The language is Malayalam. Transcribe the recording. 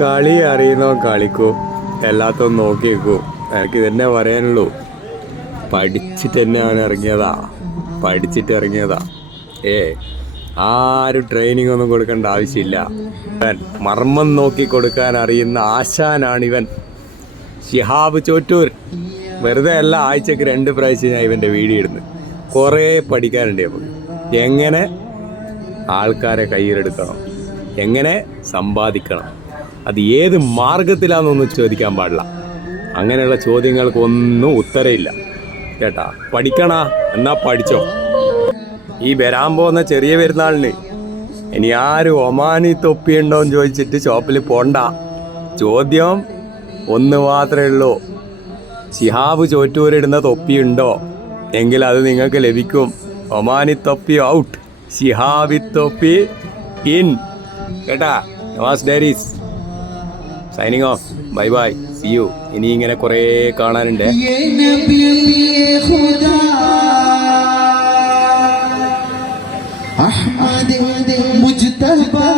കളി അറിയുന്നോ കളിക്കൂ, എല്ലാത്തും നോക്കിയേക്കൂ. എനിക്ക് ഇതന്നെ പറയാനുള്ളൂ. പഠിച്ചിട്ട് തന്നെ അവൻ ഇറങ്ങിയതാ, പഠിച്ചിട്ട് ഇറങ്ങിയതാ. ആരും ട്രെയിനിങ് ഒന്നും കൊടുക്കേണ്ട ആവശ്യമില്ല. ഇവൻ മർമ്മം നോക്കി കൊടുക്കാൻ അറിയുന്ന ആശാനാണിവൻ, ശിഹാബ് ചോറ്റൂർ. വെറുതെ അല്ല, ആഴ്ചക്ക് 2 പ്രാവശ്യം ഞാൻ ഇവൻ്റെ വീഡിയോ ഇടുന്നു. കുറേ പഠിക്കാനുണ്ട് നമുക്ക്. എങ്ങനെ ആൾക്കാരെ കയ്യിലെടുക്കണം, എങ്ങനെ സമ്പാദിക്കണം, അത് ഏത് മാർഗത്തിലാണെന്നൊന്നും ചോദിക്കാൻ പാടില്ല. അങ്ങനെയുള്ള ചോദ്യങ്ങൾക്കൊന്നും ഉത്തരമില്ല കേട്ടാ. പഠിക്കണ എന്നാ പഠിച്ചോ. ഈ വരാൻ പോകുന്ന ചെറിയ പെരുന്നാളിന് ഇനി ആരും ഒമാനി തൊപ്പിയുണ്ടോയെന്ന് ചോദിച്ചിട്ട് ഷോപ്പിൽ പോണ്ട. ചോദ്യം ഒന്ന് മാത്രമേ ഉള്ളൂ, ശിഹാബ് ചോറ്റൂരിടുന്ന തൊപ്പിയുണ്ടോ എങ്കിൽ അത് നിങ്ങൾക്ക് ലഭിക്കും. ഒമാനി തൊപ്പി ഔട്ട്, ശിഹാബി തൊപ്പി ഇൻ കേട്ടാ. Nawaz diaries signing off. Bye bye, see you. ഇനി ഇങ്ങനെ കുറേ കാണാനുണ്ട്. أحمد مجتبى